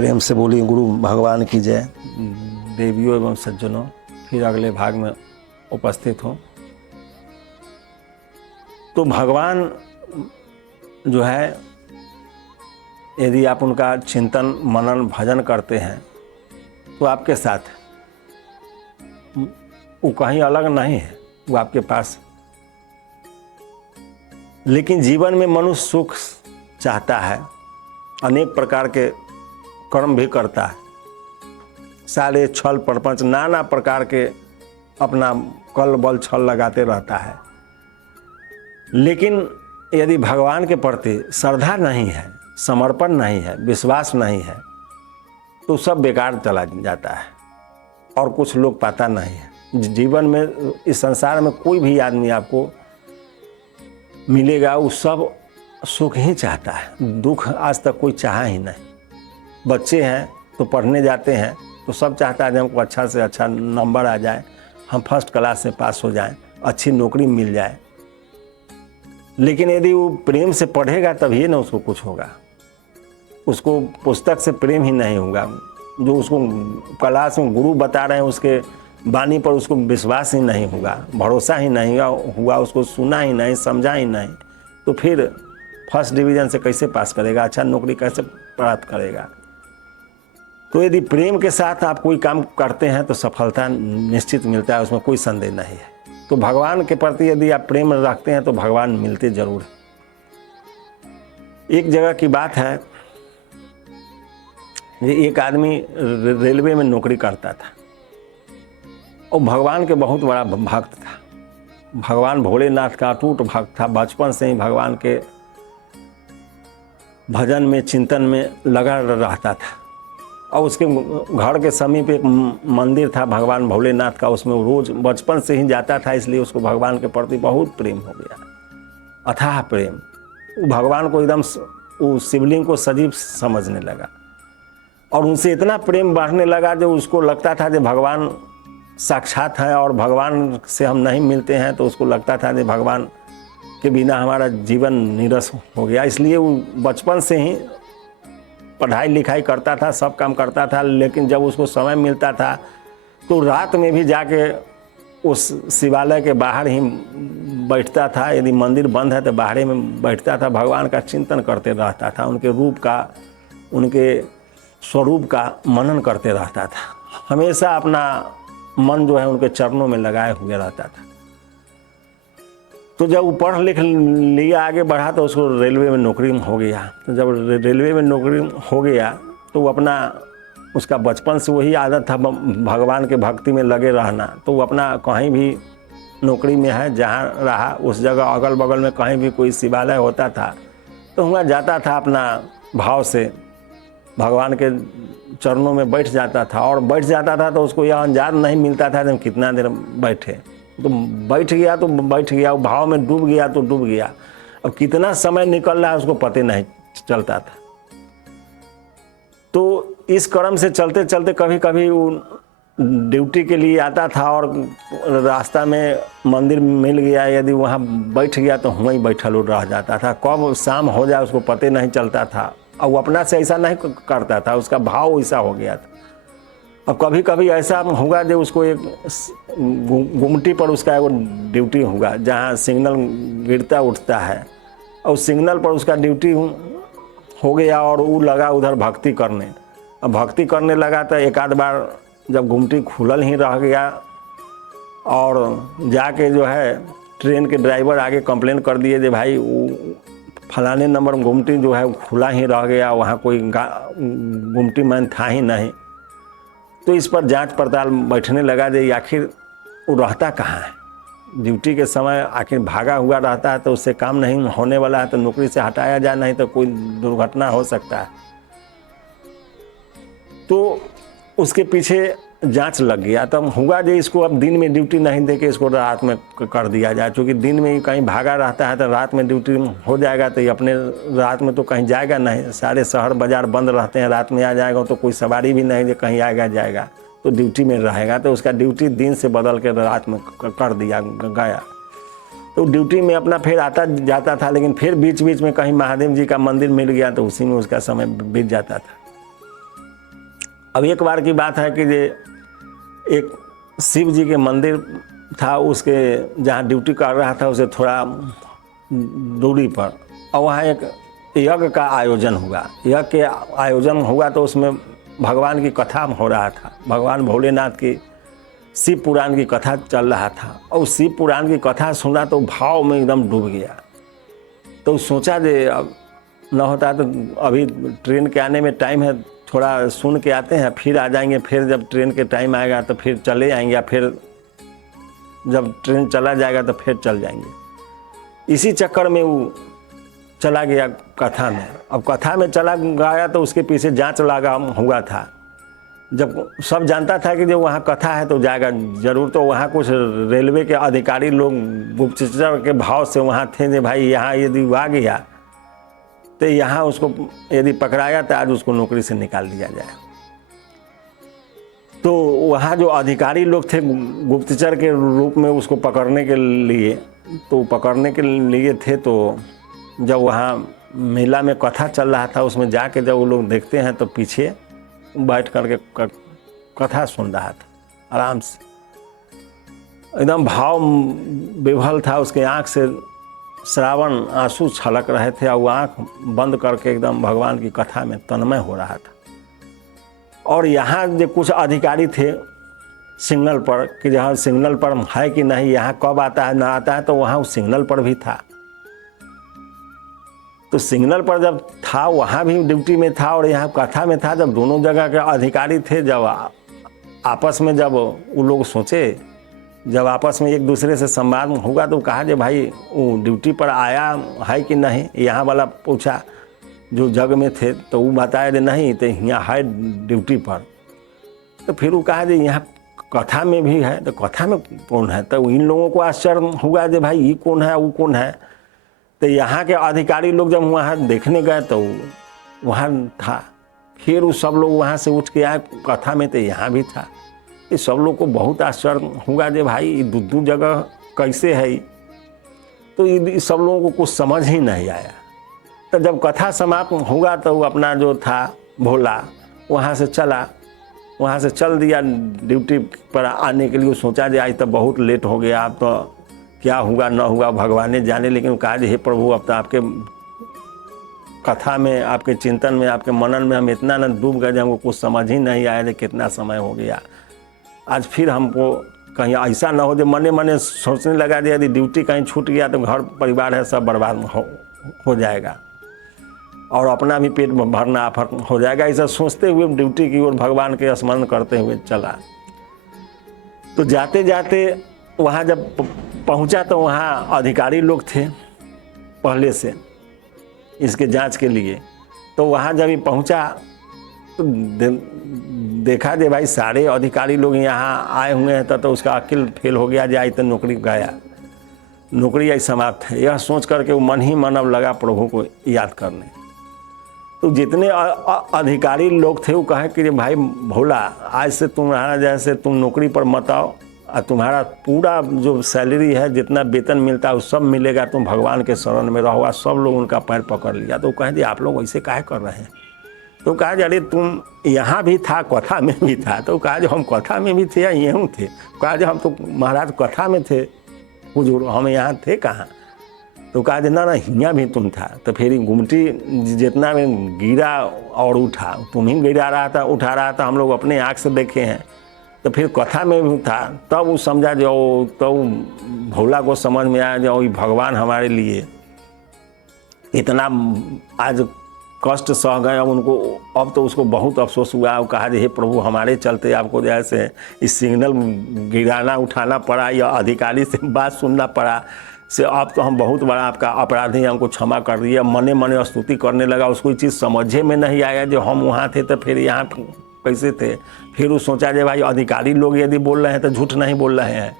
प्रेम से बोली गुरु भगवान की जय। देवियों एवं सज्जनों, फिर अगले भाग में उपस्थित हूँ। तो भगवान जो है, यदि आप उनका चिंतन मनन भजन करते हैं तो आपके साथ वो कहीं अलग नहीं है, वो आपके पास। लेकिन जीवन में मनुष्य सुख चाहता है, अनेक प्रकार के कर्म भी करता है, सारे छल प्रपंच नाना प्रकार के अपना कल बल छल लगाते रहता है। लेकिन यदि भगवान के प्रति श्रद्धा नहीं है, समर्पण नहीं है, विश्वास नहीं है, तो सब बेकार चला जाता है और कुछ लोग पाता नहीं है। जीवन में, इस संसार में कोई भी आदमी आपको मिलेगा वो सब सुख ही चाहता है, दुख आज तक कोई चाहा ही नहीं। बच्चे हैं तो पढ़ने जाते हैं तो सब चाहता है कि हमको अच्छा से अच्छा नंबर आ जाए, हम फर्स्ट क्लास से पास हो जाएं, अच्छी नौकरी मिल जाए। लेकिन यदि वो प्रेम से पढ़ेगा तभी ना उसको कुछ होगा। उसको पुस्तक से प्रेम ही नहीं होगा, जो उसको क्लास में गुरु बता रहे हैं उसके वाणी पर उसको विश्वास ही नहीं होगा, भरोसा ही नहीं हुआ, उसको सुना ही नहीं, समझा ही नहीं, तो फिर फर्स्ट डिवीज़न से कैसे पास करेगा, अच्छा नौकरी कैसे प्राप्त करेगा। तो यदि प्रेम के साथ आप कोई काम करते हैं तो सफलता निश्चित मिलता है, उसमें कोई संदेह नहीं है। तो भगवान के प्रति यदि आप प्रेम रखते हैं तो भगवान मिलते जरूर हैं। एक जगह की बात है, ये एक आदमी रेलवे में नौकरी करता था और भगवान के बहुत बड़ा भक्त था। भगवान भोलेनाथ का अटूट भक्त था, बचपन से ही भगवान के भजन में चिंतन में लगा रहता था। और उसके घर के समीप एक मंदिर था भगवान भोलेनाथ का, उसमें वो रोज बचपन से ही जाता था, इसलिए उसको भगवान के प्रति बहुत प्रेम हो गया, अथाह प्रेम। वो भगवान को एकदम, वो शिवलिंग को सजीव समझने लगा और उनसे इतना प्रेम बढ़ने लगा जो उसको लगता था कि भगवान साक्षात है और भगवान से हम नहीं मिलते हैं, तो उसको लगता था कि भगवान के बिना हमारा जीवन नीरस हो गया। इसलिए वो बचपन से ही पढ़ाई लिखाई करता था, सब काम करता था, लेकिन जब उसको समय मिलता था तो रात में भी जाके उस शिवालय के बाहर ही बैठता था। यदि मंदिर बंद है तो बाहर में बैठता था, भगवान का चिंतन करते रहता था, उनके रूप का, उनके स्वरूप का मनन करते रहता था। हमेशा अपना मन जो है उनके चरणों में लगाए हुए रहता था। तो जब वो पढ़ लिख लिया, आगे बढ़ा, तो उसको रेलवे में नौकरी हो गया। तो जब रेलवे में नौकरी हो गया तो वो अपना, उसका बचपन से वही आदत था भगवान के भक्ति में लगे रहना, तो वो अपना कहीं भी नौकरी में है, जहाँ रहा उस जगह अगल बगल में कहीं भी कोई शिवालय होता था तो वहाँ जाता था, अपना भाव से भगवान के चरणों में बैठ जाता था। और बैठ जाता था तो उसको यह अंदाज नहीं मिलता था कि हम कितना देर बैठे, तो बैठ गया तो बैठ गया, वो भाव में डूब गया तो डूब गया। अब कितना समय निकल रहा है उसको पता नहीं चलता था। तो इस क्रम से चलते चलते कभी कभी वो ड्यूटी के लिए आता था और रास्ता में मंदिर मिल गया, यदि वहाँ बैठ गया तो वहीं बैठल रह जाता था। कब शाम हो जाए उसको पता नहीं चलता था। और वो अपना से ऐसा नहीं करता था, उसका भाव ऐसा हो गया था। अब कभी कभी ऐसा होगा जो उसको एक गुमटी पर उसका एक ड्यूटी होगा जहाँ सिग्नल गिरता उठता है, और सिग्नल पर उसका ड्यूटी हो गया और वो लगा उधर भक्ति करने। अब भक्ति करने लगा तो एक आध बार जब गुमटी खुलल ही रह गया और जाके जो है ट्रेन के ड्राइवर आगे कंप्लेन कर दिए कि भाई वो फलाने नंबर गुमटी जो है खुला ही रह गया, वहाँ कोई गुमटी मैन था ही नहीं। तो इस पर जांच पड़ताल बैठने लगा कि आखिर वो रहता कहाँ है। ड्यूटी के समय आखिर भागा हुआ रहता है तो उससे काम नहीं होने वाला है, तो नौकरी से हटाया जाए, नहीं तो कोई दुर्घटना हो सकता है। तो उसके पीछे जांच लग गया। तब हुआ जो इसको अब दिन में ड्यूटी नहीं दे के इसको रात में कर दिया जाए, क्योंकि दिन में ही कहीं भागा रहता है तो रात में ड्यूटी हो जाएगा तो ये अपने रात में तो कहीं जाएगा नहीं, सारे शहर बाजार बंद रहते हैं, रात में आ जाएगा तो कोई सवारी भी नहीं जो कहीं आएगा जाएगा, तो ड्यूटी में रहेगा। तो उसका ड्यूटी दिन से बदल के रात में कर दिया गया। तो ड्यूटी में अपना फिर आता जाता था, लेकिन फिर बीच बीच में कहीं महादेव जी का मंदिर मिल गया तो उसी में उसका समय बीत जाता था। अब एक बार की बात है कि ये एक शिव जी के मंदिर था, उसके जहाँ ड्यूटी कर रहा था उसे थोड़ा दूरी पर, और वहाँ एक यज्ञ का आयोजन हुआ। यज्ञ के आयोजन हुआ तो उसमें भगवान की कथा हो रहा था, भगवान भोलेनाथ की शिव पुराण की कथा चल रहा था। और शिव पुराण की कथा सुना तो भाव में एकदम डूब गया। तो सोचा जे अब न होता तो अभी ट्रेन के आने में टाइम है, थोड़ा सुन के आते हैं फिर आ जाएंगे, फिर जब ट्रेन के टाइम आएगा तो फिर चले आएंगे, या फिर जब ट्रेन चला जाएगा तो फिर चल जाएंगे। इसी चक्कर में वो चला गया कथा में। अब कथा में चला गया तो उसके पीछे जांच लगा हुआ था। जब सब जानता था कि जब वहाँ कथा है तो जाएगा जरूर, तो वहाँ कुछ रेलवे के अधिकारी लोग गुप्तचर के भाव से वहाँ थे कि भाई यहाँ यदि वो आ गया तो यहाँ उसको यदि पकड़ाया तो आज उसको नौकरी से निकाल दिया जाए। तो वहाँ जो अधिकारी लोग थे गुप्तचर के रूप में उसको पकड़ने के लिए, तो पकड़ने के लिए थे। तो जब वहाँ मेला में कथा चल रहा था उसमें जाके जब वो लोग देखते हैं तो पीछे बैठ करके कथा सुन रहा था आराम से, एकदम भाव विभल था। उसके आँख से श्रावण आंसू छलक रहे थे और वो आँख बंद करके एकदम भगवान की कथा में तन्मय हो रहा था। और यहाँ जो कुछ अधिकारी थे सिग्नल पर कि जहाँ सिग्नल पर है कि नहीं, यहाँ कब आता है ना आता है, तो वहाँ उस सिग्नल पर भी था। तो सिग्नल पर जब था वहाँ भी ड्यूटी में था और यहाँ कथा में था। जब दोनों जगह के अधिकारी थे, जब आपस में जब वो लोग सोचे, जब आपस में एक दूसरे से संवाद होगा तो कहा कि भाई वो ड्यूटी पर आया है कि नहीं। यहाँ वाला पूछा जो जग में थे तो वो बताया कि नहीं, तो यहाँ है ड्यूटी पर। तो फिर वो कहा कि यहाँ कथा में भी है, तो कथा में कौन है। तो इन लोगों को आश्चर्य हुआ कि भाई ये कौन है वो कौन है। तो यहाँ के अधिकारी लोग जब वहाँ देखने गए तो वहाँ था। फिर वो सब लोग वहाँ से उठ के आए कथा में, तो यहाँ भी था। ये सब लोग को बहुत आश्चर्य हुआ कि भाई ये दो जगह कैसे है। तो ये सब लोगों को कुछ समझ ही नहीं आया। तो जब कथा समाप्त होगा तो वो अपना जो था भोला वहाँ से चला, वहाँ से चल दिया ड्यूटी पर आने के लिए। सोचा कि आज तो बहुत लेट हो गया, अब तो क्या हुआ न हुआ भगवान ने जाने। लेकिन कहा हे प्रभु, अब तो आपके कथा में, आपके चिंतन में, आपके मनन में हम इतना न डूब गए, हमको कुछ समझ ही नहीं आया कि कितना समय हो गया। आज फिर हमको कहीं ऐसा ना हो जो मने मने सोचने लगा कि यदि ड्यूटी कहीं छूट गया तो घर परिवार है सब बर्बाद हो जाएगा और अपना भी पेट भरना आफत हो जाएगा। ऐसा सोचते हुए ड्यूटी की ओर भगवान के स्मरण करते हुए चला। तो जाते जाते वहाँ जब पहुँचा तो वहाँ अधिकारी लोग थे पहले से इसके जांच के लिए। तो वहाँ जब पहुँचा तो देखा कि भाई सारे अधिकारी लोग यहाँ आए हुए हैं। तो उसका अकिल फेल हो गया, जाए तो नौकरी गया, नौकरी आई समाप्त है। यह सोच करके वो मन ही मन अब लगा प्रभु को याद करने। तो जितने अधिकारी लोग थे वो कहे कि भाई भोला, आज से तुम्हारा जैसे तुम नौकरी पर मत आओ और तुम्हारा पूरा जो सैलरी है, जितना वेतन मिलता है वो सब मिलेगा, तुम भगवान के शरण में रहो। सब लोग उनका पैर पकड़ लिया। तो कहे जी आप लोग ऐसे काहे कर रहे हैं। तो कहा अरे तुम यहाँ भी था, कथा में भी था। तो कहा जो हम कथा में भी थे या यूँ थे। कहा जो हम तो महाराज कथा में थे हुजूर, हम यहाँ थे कहाँ। तो कहा ना ना यहाँ भी तुम था। तो फिर गुमटी जितना में गिरा और उठा, तुम ही गिरा रहा था, उठा रहा था, हम लोग अपने आँख से देखे हैं। तो फिर कथा में भी था। तब वो समझा जो, तो भोला को समझ में आया जो भगवान हमारे लिए इतना आज कष्ट सह गए। अब उनको, अब तो उसको बहुत अफसोस हुआ। और कहा हे प्रभु, हमारे चलते आपको जैसे इस सिग्नल गिराना उठाना पड़ा या अधिकारी से बात सुनना पड़ा से, अब तो हम बहुत बड़ा आपका अपराधी, हमको क्षमा कर दिया। मने मने स्तुति करने लगा। उसको ये चीज़ समझे में नहीं आया जो हम वहाँ थे तो फिर यहाँ कैसे थे। फिर वो सोचा जे भाई अधिकारी लोग यदि बोल रहे हैं तो झूठ नहीं बोल रहे हैं।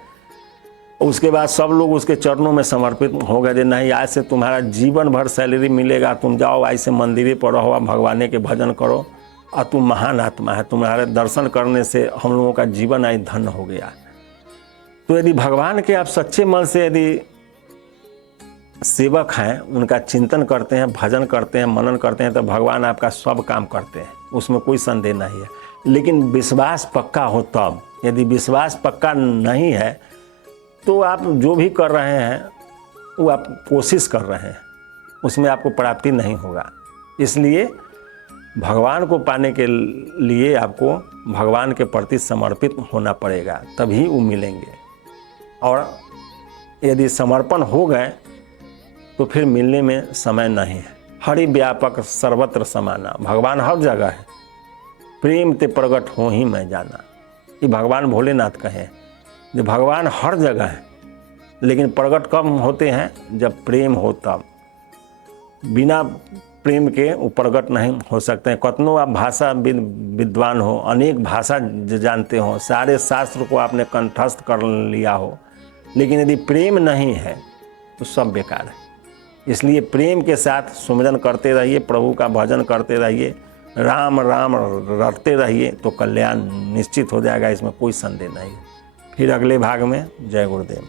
उसके बाद सब लोग उसके चरणों में समर्पित हो गए। नहीं, आज से तुम्हारा जीवन भर सैलरी मिलेगा, तुम जाओ ऐसे मंदिर पर रहो, भगवान के भजन करो और तुम महान आत्मा है, तुम्हारे दर्शन करने से हम लोगों का जीवन आज धन्य हो गया। तो यदि भगवान के आप सच्चे मन से यदि सेवक हैं, उनका चिंतन करते हैं, भजन करते हैं, मनन करते हैं, तो भगवान आपका सब काम करते हैं, उसमें कोई संदेह नहीं है। लेकिन विश्वास पक्का हो तब। यदि विश्वास पक्का नहीं है तो आप जो भी कर रहे हैं वो आप कोशिश कर रहे हैं, उसमें आपको प्राप्ति नहीं होगा। इसलिए भगवान को पाने के लिए आपको भगवान के प्रति समर्पित होना पड़ेगा, तभी वो मिलेंगे। और यदि समर्पण हो गए तो फिर मिलने में समय नहीं है। हरि व्यापक सर्वत्र समाना, भगवान हर जगह है। प्रेम ते प्रगट हो ही मैं जाना, ये भगवान भोलेनाथ कहे। जो भगवान हर जगह है, लेकिन प्रगट कब होते हैं? जब प्रेम हो तब। बिना प्रेम के वो प्रगट नहीं हो सकते हैं। कतनों आप भाषा विद्वान हो, अनेक भाषा जानते हो, सारे शास्त्र को आपने कंठस्थ कर लिया हो, लेकिन यदि प्रेम नहीं है तो सब बेकार है। इसलिए प्रेम के साथ सुमिरन करते रहिए, प्रभु का भजन करते रहिए, राम राम रटते रहिए, तो कल्याण निश्चित हो जाएगा, इसमें कोई संदेह नहीं। फिर अगले भाग में जय गुरुदेव।